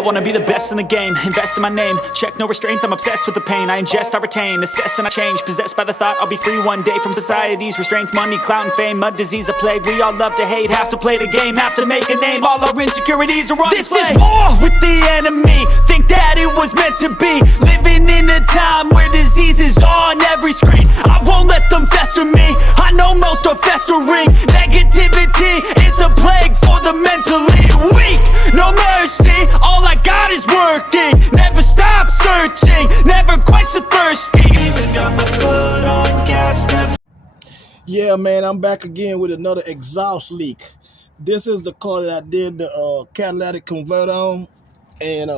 I wanna be the best in the game, invest in my name. Check no restraints, I'm obsessed with the pain. I ingest, I retain, assess and I change. Possessed by the thought I'll be free one day from society's restraints. Money, clout and fame, mud, disease, a plague. We all love to hate, have to play the game, have to make a name. All our insecurities are on display. This is war with the enemy, think that it was meant to be. Living in a time where disease is on every screen. I won't let them fester me, I know most are festering. Negativity is a plague for the mentally weak. No mercy, all I got is working. Never stop searching, never quench the thirsty. Even got my foot on gas, never. Yeah, man, I'm back again with another exhaust leak. This is the car that I did the catalytic converter on, and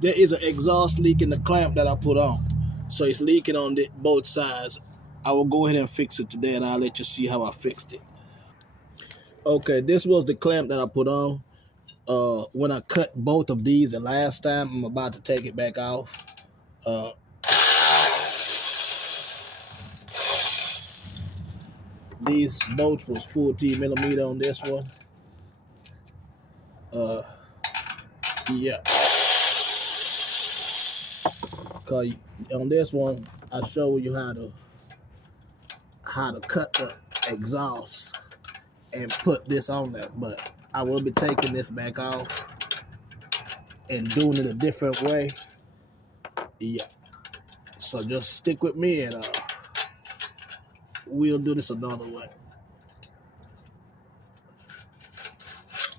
there is an exhaust leak in the clamp that I put on. So it's leaking on both sides. I will go ahead and fix it today, and I'll let you see how I fixed it. Okay, this was the clamp that I put on. When I cut both of these the last time, I'm about to take it back off. These bolts was 14 millimeter on this one. Yeah. Cause on this one, I show you how to cut the exhaust and put this on there. But I will be taking this back off and doing it a different way. Yeah. So just stick with me, and we'll do this another way.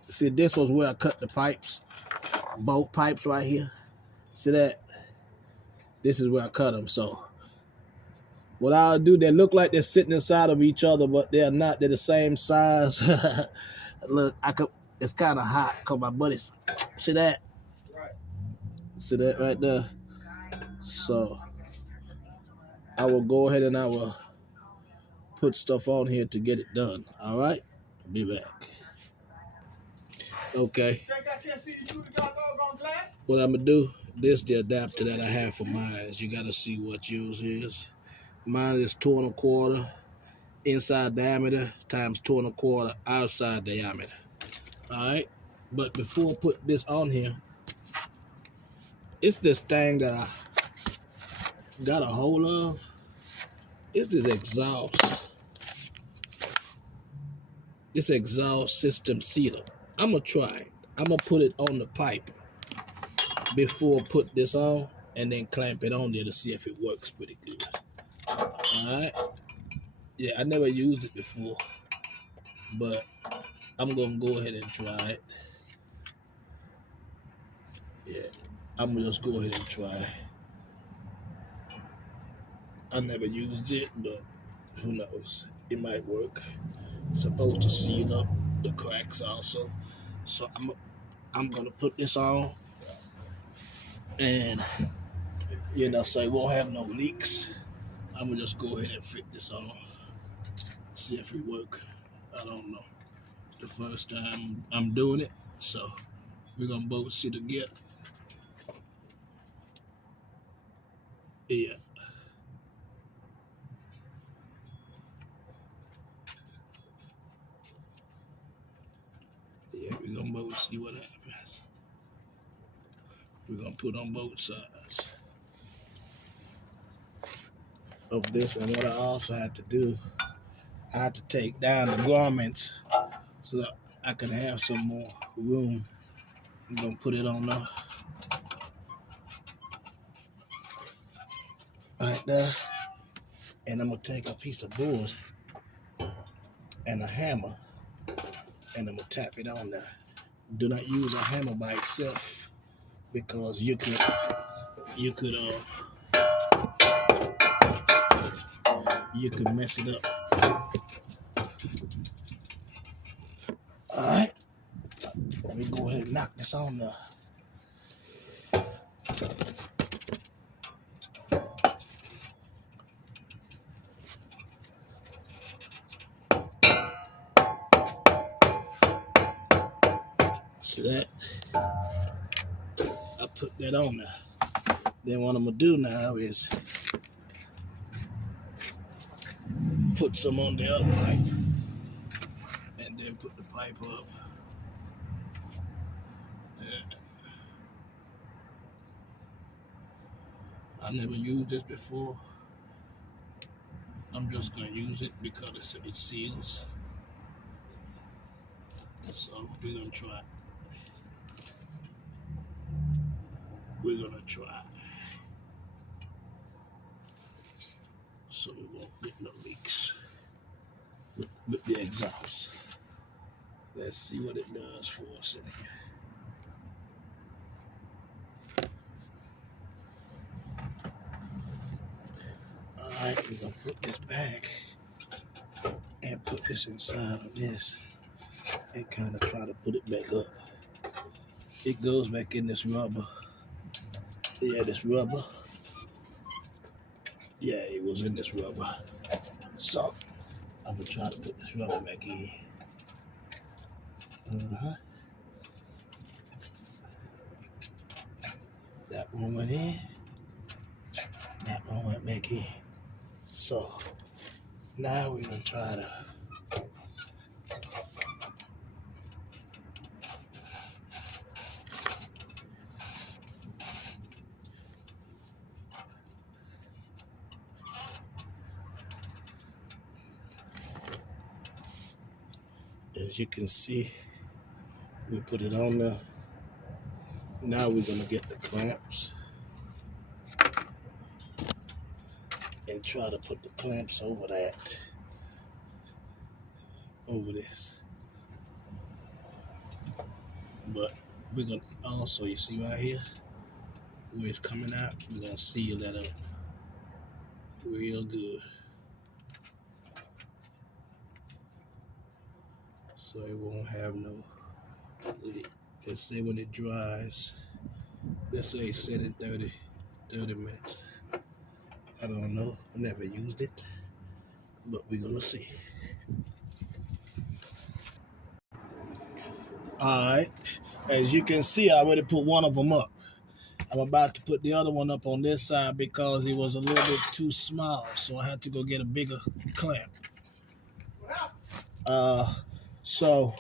See, this was where I cut the pipes, both pipes right here. See that? This is where I cut them. So what I'll do, they look like they're sitting inside of each other, but they're not. They're the same size. Look, it's kind of hot because my buddies, see that? Right. See that right there? So I will go ahead and I will put stuff on here to get it done. All right? Be back. Okay. What I'm going to do, this the adapter that I have for mine. You got to see what yours is. Mine is 2 1/4 inside diameter times 2 1/4 outside diameter. All right? But before I put this on here, it's this thing that I got a hold of. It's this exhaust. This exhaust system sealant. I'm going to try it. I'm going to put it on the pipe before I put this on, and then clamp it on there to see if it works pretty good. All right. Yeah, I never used it before, but I'm going to go ahead and try it. Yeah, I'm going to just go ahead and try it. I never used it, but who knows? It might work. It's supposed to seal up the cracks also. So I'm going to put this on, and so it won't have no leaks. I'm gonna just go ahead and fit this on, see if it works. I don't know. The first time I'm doing it, so we're gonna both see together. Yeah. Yeah, we're gonna both see what happens. We're gonna put on both sides of this, and what I also had to do, I had to take down the garments so that I can have some more room. I'm gonna put it on there, right there, and I'm gonna take a piece of board and a hammer, and I'm gonna tap it on there. Do not use a hammer by itself, because you could mess it up. All right, let me go ahead and knock this on there. See that? I put that on there. Then what I'm gonna do now is put some on the other pipe, and then put the pipe up I never used this before. I'm just gonna use it because it seals. So we're gonna try. We're gonna try. So we won't get no leaks with the exhaust. Let's see what it does for us in here. Alright, we're gonna put this back and put this inside of this and kind of try to put it back up. It goes back in this rubber. Yeah, this rubber. Yeah, it was in this rubber. So I'm gonna try to put this rubber back in. That one went in. That one went back in. So now we're gonna try to as you can see, we put it on there. Now we're gonna get the clamps and try to put the clamps over that, over this. But we're gonna also, you see right here, where it's coming out, we're gonna seal that up real good. So it won't have no leak. Let's say when it dries, let's say it's set in 30 minutes. I don't know, I never used it, but we're gonna see. Alright, as you can see, I already put one of them up. I'm about to put the other one up on this side because it was a little bit too small, so I had to go get a bigger clamp. So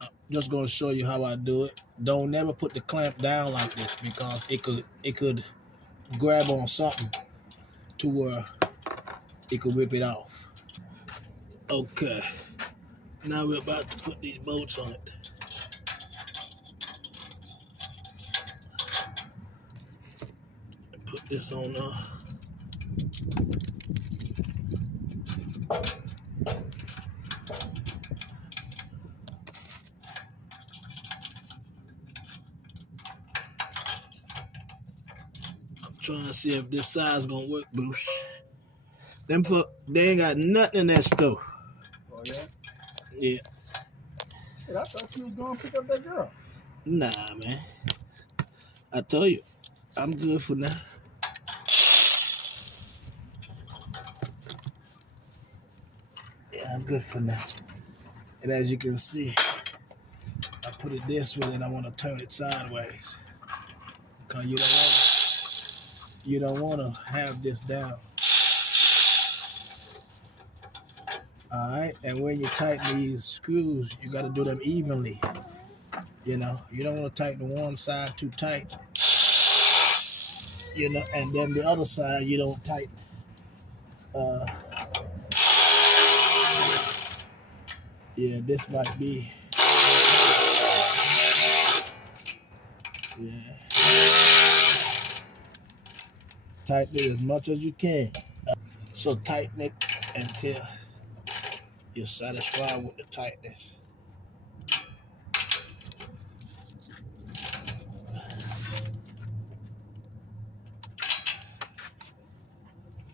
I'm just gonna show you how I do it. Don't never put the clamp down like this because it could grab on something to where it could rip it off. Okay, now we're about to put these bolts on it. Put this on there. I'm trying to see if this side's gonna work, Bruce. They ain't got nothing in that store. Oh yeah? Yeah. Hey, I thought you was going to pick up that girl. Nah, man. I told you, I'm good for now. Yeah, I'm good for now. And as you can see, I put it this way and I want to turn it sideways. Because you don't want to have this down. Alright, and when you tighten these screws, you got to do them evenly. You know, you don't want to tighten one side too tight. You know, and then the other side you don't tighten. Yeah, this might be. Yeah. Tighten it as much as you can. So tighten it until you're satisfied with the tightness.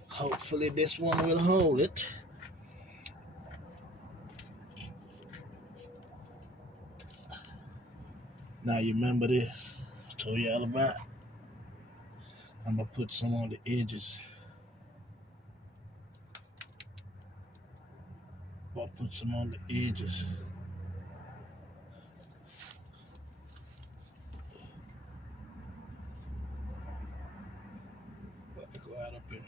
Hopefully this one will hold it. Now you remember this, I told you all about. I'm gonna put some on the edges. I'll put some on the edges. Go right up in here.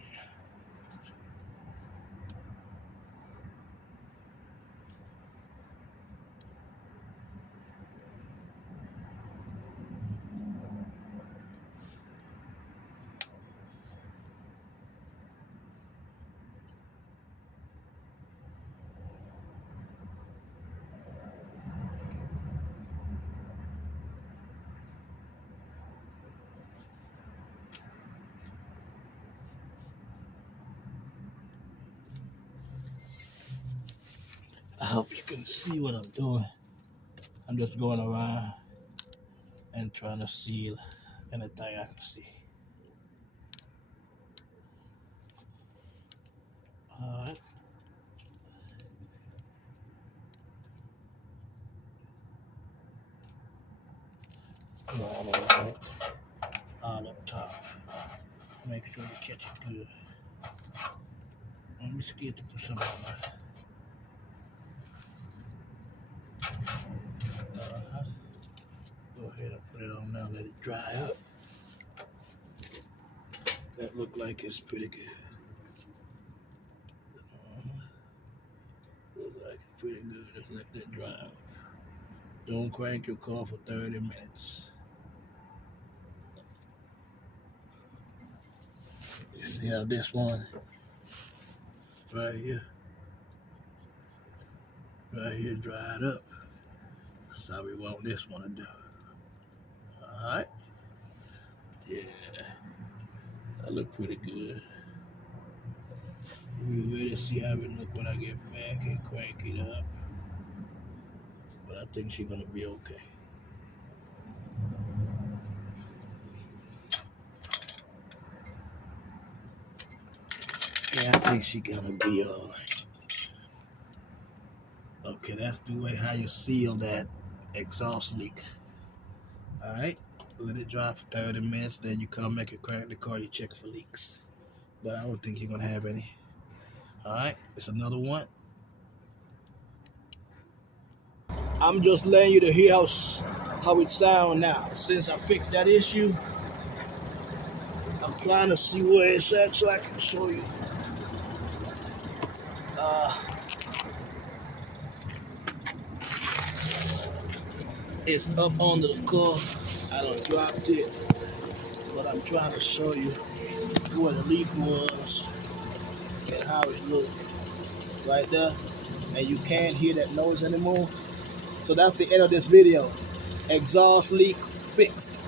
hope you can see what I'm doing. I'm just going around and trying to seal anything I can see. Alright. All up top. Make sure you catch it good. I'm scared to put some on my. Go ahead and put it on now, let it dry up. That look like it's pretty good. Look like it's pretty good. Just let that dry out. Don't crank your car for 30 minutes. You see how this one right here dried up. That's how we want this one to do. Alright. Yeah. That look pretty good. We'll really see how it look when I get back and crank it up. But I think she's gonna be okay. Yeah, I think she's gonna be alright. Okay, that's the way how you seal that exhaust leak. Alright, let it dry for 30 minutes, then you come make it crank the car, you check for leaks. But I don't think you're gonna have any. Alright, it's another one. I'm just letting you to hear how it sounds now. Since I fixed that issue, I'm trying to see where it's at so I can show you. It's up under the car. I done dropped it, but I'm trying to show you where the leak was and how it looked right there. And you can't hear that noise anymore. So that's the end of this video. Exhaust leak fixed.